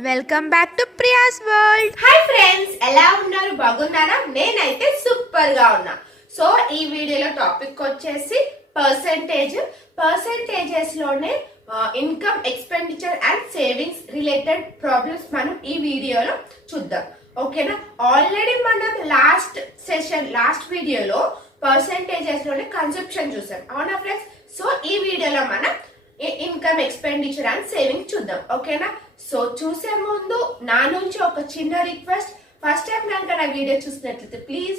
Welcome back to Priya's world. Hi friends, ఎలా ఉన్నారు? బాగున్నారా? నేనైతే సూపర్ గా ఉన్నా. సో ఈ వీడియోలో టాపిక్ వచ్చేసి పర్సెంటేజెస్ లోనే income, expenditure and savings related problems మనం ఈ వీడియోలో చూద్దాం. ఓకేనా? ఆల్రెడీ మనం లాస్ట్ వీడియోలో పర్సెంటేజెస్ లోనే కన్సెప్షన్ చూసాం, అవునా ఫ్రెండ్స్? సో ఈ వీడియోలో మనం ఇన్కమ్, ఎక్స్పెండిచర్ అండ్ సేవింగ్ చూద్దాం. ఓకేనా? సో చూసే ముందు నా నుంచి ఒక చిన్న రిక్వెస్ట్. ఫస్ట్ టైం కనుక నా వీడియో చూసినట్లయితే please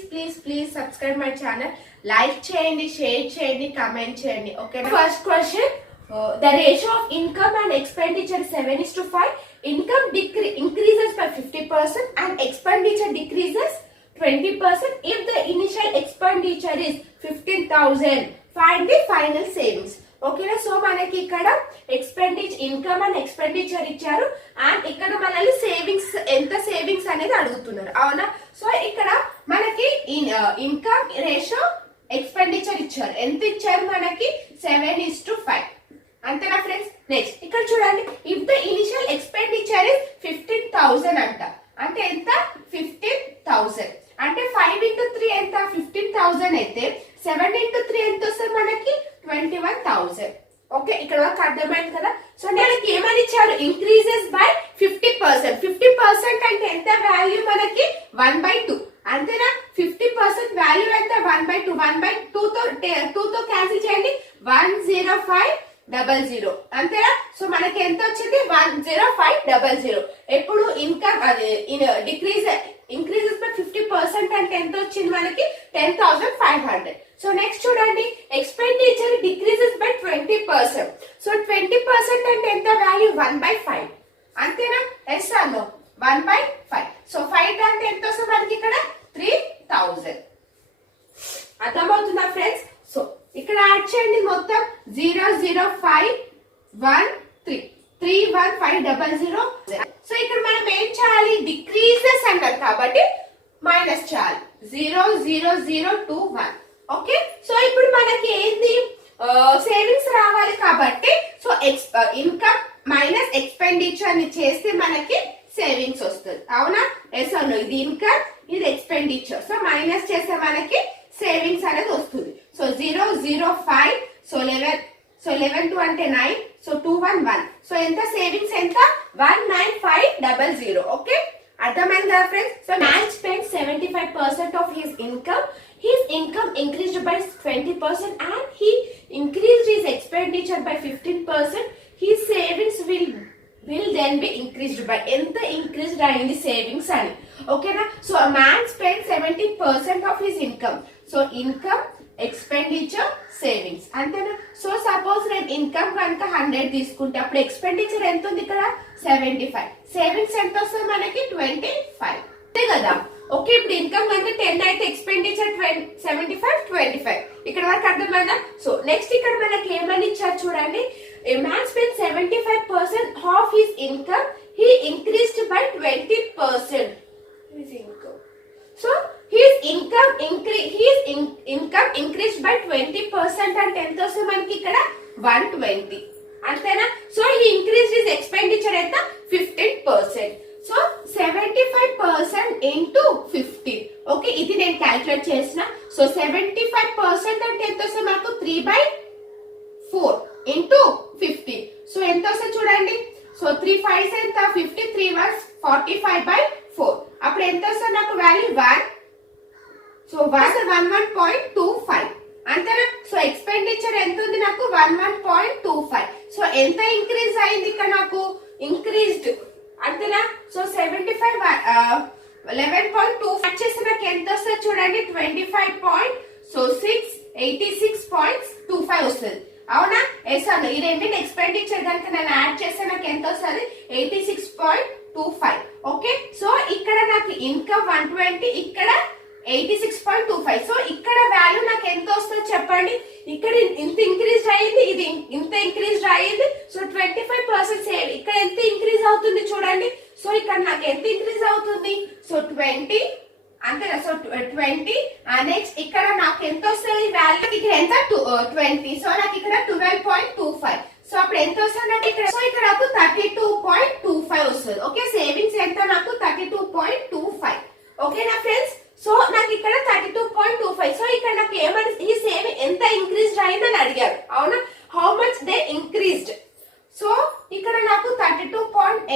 subscribe my channel, like చేయండి, షేర్ చేయండి, కమెంట్ చేయండి. ఓకేనా? First question, the ratio of income and expenditure is 7:5. Income increases by 50% and expenditure decreases 20% if the initial expenditure is 15,000. Find the final savings. ఓకేనా? So మనకి ఇక్కడ income and expenditure ఇచ్చారు, and ఇక్కడ మనల్ని ఎంత సేవింగ్స్ అనేది అడుగుతున్నారు, అవునా? సో ఇక్కడ మనకి ఇన్కమ్ రేషియో, ఎక్స్పెండిచర్ ఇచ్చారు. ఎంత ఇచ్చారు మనకి? 7:5. అంతేనా ఫ్రెండ్స్? నెక్స్ట్ ఇక్కడ చూడండి, if the initial expenditure is 15,000 అంట. అంటే ఎంత? 15,000. అంటే 5 into 3 ఎంత? 15,000 అయితే 7 into 3 ఎంత వస్తుంది మనకి? 21,000. ఓకే, ఇక్కడ వరకు అర్థమైంది కదా? సో మనకి ఏమని ఇచ్చారు? Increases by 50%. 50% అంటే ఎంత వాల్యూ మనకి? 1/2. అంతేనా? 50% వాల్యూ ఎంత? 1/2. 1/2 తో క్యాన్సిల్ చేయండి. 10500. అంతేనా? సో మనకి ఎంత వచ్చింది? 10500. ఎప్పుడు ఇన్కమ్ అది ఇంక్రీజెస్ బై 50% అంటే ఎంత వచ్చింది మనకి? 10,500. సో నెక్స్ట్ చూడండి, ఎక్స్పెండిచర్ డిక్రీజెస్ బై 20%. సో 20% అంటే ఎంత వాల్యూ? 1/5. అంతేనా? ఎస్ అన్నో 1/5. సో 5 అంటే ఎంత వస్తుంది మనకి ఇక్కడ? 3,000. అర్థమవుతుందా ఫ్రెండ్స్? సో ఇక్కడ యాడ్ చేయండి మొత్తం 00513 31500. సో ఇక్కడ మనం ఏం చేయాలి? డిక్రీజెస్ అన్నారు కాబట్టి మైనస్ చేయాలి. 00021. ఓకే, సో ఇప్పుడు మనకి ఏంది? సేవింగ్స్ రావాలి కాబట్టి సో ఇన్కమ్ మైనస్ ఎక్స్పెండిచర్ ని చేస్తే మనకి సేవింగ్స్ వస్తుంది, అవునా? ఎస్ అవును, ఇది ఇన్కమ్, ఇది ఎక్స్పెండిచర్. సో మైనస్ చేస్తే మనకి సేవింగ్స్ అనేది వస్తుంది. సో 005. సో 11 2 అంటే 9. సో 211. సో ఎంత సేవింగ్స్? ఎంత? 19500. ఓకే, అర్థమైంది కదా friends? So man spent 75% of his income. His income increased by 20% and he increased his expenditure by 15%. His savings will then be increased by ఎంత increased అయింది savings అని. ఓకేనా? So a man spent 70% of his income. So income, expenditure, savings. అంతేనా? So suppose నేను income కనుక 100 తీసుకుంటే అప్పుడు expenditure ఎంత ఉంది ఇక్కడ? 75. సేవింగ్స్ ఎంత వస్తుంది మనకి? 25. అంతే కదా? ఓకే, ఇప్పుడు ఇన్కమ్ కనుక 10 అయితే ఎక్స్పెండిచర్ 75, 25. ఇక్కడ వరకు అర్థమైందా? సో నెక్స్ట్ ఇక్కడ మనకి ఏమని ఇచ్చారు చూడండి, a man spent 75% of his income. He increased by 20% his income. So his income increased by 20% అంటే ఎంత వస్తుంది మనకి ఇక్కడ? 120. అంతేనా? So he increased his expenditure ఎంత? 15%. So 75% into 15. ఓకే, ఇది నేను క్యాల్కులేట్ చేసిన. సో 75% అంటే ఎంత వస్తుంది మనకు? 3/4 into 15. సో ఎంత వస్తుంది చూడండి. సో 3 5s ఎంత? 50. 3 1s 45/4. అప్పుడు ఎంత వస్తుంది నాకు వాల్యూ? 1. సో 11.25. అంతేనా? సో ఎక్స్పెండిచర్ ఎంత ఉంది నాకు? 11.25. సో ఎంత ఇంక్రీజ్ అయింది ఇక్కడ నాకు? ఇంక్రీజ్డ్. అంతేనా? సో 75 11.25 చేస్తే నాకు ఎంత వస్తుంది చూడండి? 86.25 వస్తుంది, అవునా? ఎస్ అన్న, ఈ రెండింటి ఎక్స్పెండిచర్ కనుక నేను యాడ్ చేస్తే నాకు ఎంత వస్తుంది? 86.25. ఓకే, సో ఇక్కడ నాకు ఇన్కమ్ 120, ఇక్కడ 86.25. సో ఇక్కడ వాల్యూ నాకు ఎంత వస్తుంది చెప్పండి? ఇక్కడ ఇంత ఇంక్రీజ్ అయ్యింది, ఇది ఇంత ఇంక్రీజ్ అయ్యింది. So 25% save. ఇక్కడ ఎంత ఇంక్రీజ్ అవుతుంది చూడండి. సో ఇక్కడ నాకు ఎంత ఇంక్రీజ్ అవుతుంది? సో 20. అంతేనా? సో 20. నెక్స్ట్ ఇక్కడ నాకు ఎంత వస్తుంది వాల్యూ? ఇక్కడ ఎంత? 20. సో నాకు ఇక్కడ 12.25. సో అప్పుడు ఎంత వస్తుంది అంటే ఇక్కడ? సో ఇక్కడ నాకు 32.25 వస్తుంది. ఓకే,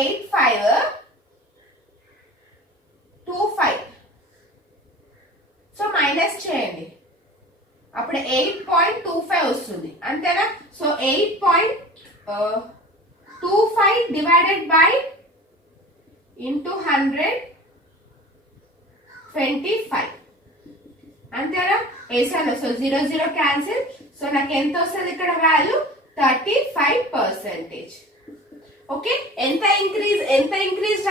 8525 సో మైనస్ చేయండి, అప్పుడు 8.25 వస్తుంది అంతేనా. సో 8.25 డివైడెడ్ బై ఇంటూ 125 అంతేనా. వేసాను. So 0 0 cancel. సో నాకు ఎంత వస్తుంది ఇక్కడ వాల్యూ 35%. ఓకే, ఎంత ఇంక్రీజ్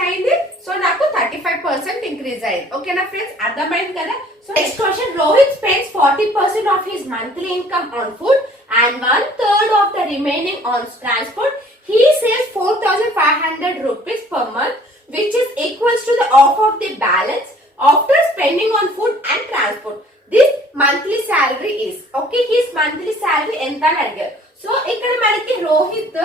అయింది. సో నాకు 35% ఇంక్రీజ్ అయింది. ఓకేనా ఫ్రెండ్స్, అర్థమైంది కదా. So next question, Rohit spends 40% of his monthly income on food and 1/3 of the remaining on transport. He saves 4,500 rupees per month, which is equals to the half of the balance after spending on food and transport. This monthly salary is. Okay, his monthly salary ఎంత అని అడిగారు. So ఇక్కడ మనకి రోహిత్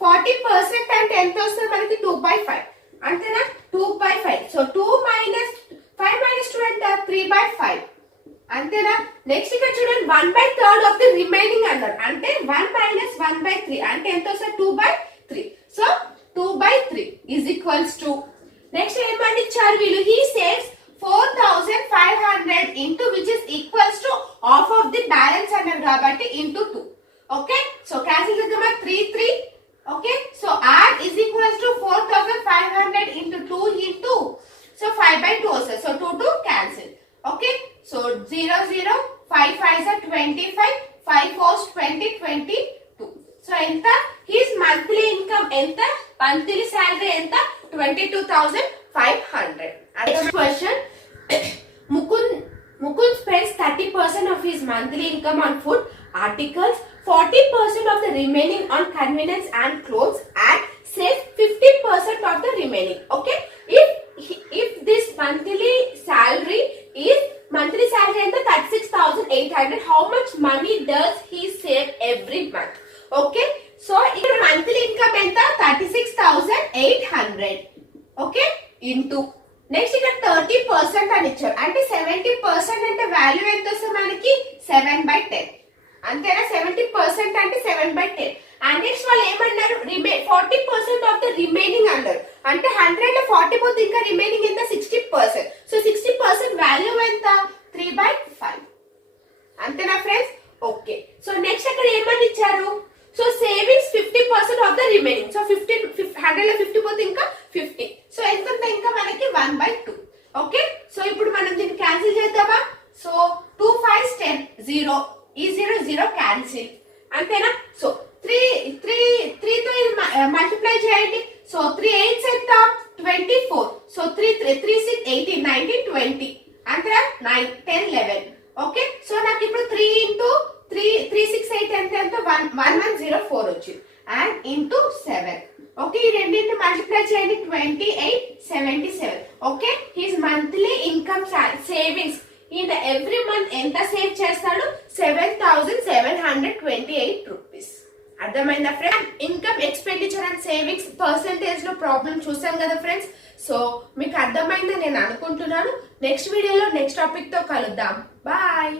40% అంటే ఎంత వస్తుంది మనకి 2/5 అంతేనా. 2/5. సో 2 minus 5 minus 2 అంటే 3/5 అంతేనా. నెక్స్ట్ ఇక్కడ చూడండి 1/3 ఆఫ్ ది రిమైనింగ్ అన్నారు అంటే 1 minus 1/3 అంటే ఎంత వస్తుంది 2/3. So 2/3 is equals to next ఏమని ఇచ్చారు వీళ్ళు, he saves 4,500 into which is equals to half of the balance అన్నారు కాబట్టి into 2. ఓకే, సో క్యాన్సిల్ చేద్దామా 3 3. Okay, so r is equals to 4,500 into 2 into so 5/2 వస్తుంది. So 2 2 cancel. Okay, so 0 0 5 5 are 25 5 4 20 22. So ఎంత his monthly income ఎంత, monthly salary ఎంత 22,500. Next question, Mukund spends 30% of his monthly income on food, articles, 40% of the remaining on convenience and clothes, and saves 50% of the remaining. Okay, if this monthly salary enta 36,800, how much money does he save every month? Okay, so ఇక్కడ monthly income enta 36,800. Okay, into next ఇక్కడ 30% అని ఇచ్చారు అంటే 70% అంటే value ఎంత వస్తుంది మనకి 7/10 అంతేనా. 70% అంటే 7/10. అండ్ నెక్స్ట్ వాళ్ళు ఏమన్నారు 40% ఆఫ్ ద రిమైనింగ్ అన్నారు అంటే 100 లో 40 పోతే ఇంకా రిమైనింగ్ ఎంత 60%. సో 60% వాల్యూ ఎంత 3/5 అంతేనా ఫ్రెండ్స్. ఓకే, సో నెక్స్ట్ అక్కడ ఏమని ఇచ్చారు, so savings 50% of the remaining. So 100 లో 50 పోతే ఇంకా 50. సో ఎంత ఇంకా మనకి 1/2. ఓకే, సో ఇప్పుడు మనం దీన్ని క్యాన్సిల్ చేద్దామా. సో 2 5 10 0 ఈ 0 0 క్యాన్సిల్ అంతేనా. సో 3 తో మల్టిప్లై చేయండి. సో 3 8 ఎంత 24. సో 3 3 3 6 18 19 20 అంతేనా. 9 10 11. ఓకే, సో నాకు ఇప్పుడు 3 into 3 6 8 ఎంత 1104 వచ్చింది అండ్ ఇంటూ 7. ఓకే, ఈ రెండింటిని మల్టిప్లై చేయండి 28 77. Okay, his monthly income savings ఈయన ఎవ్రీ మంత్ ఎంత సేవ్ చేస్తాడు 7,728 రూపీస్. అర్థమైందా friends. Income expenditure and savings percentage లో ప్రాబ్లం చూసాం కదా ఫ్రెండ్స్. సో మీకు అర్థమైందని నేను అనుకుంటున్నాను. నెక్స్ట్ వీడియోలో నెక్స్ట్ టాపిక్ తో కలుద్దాం. బాయ్.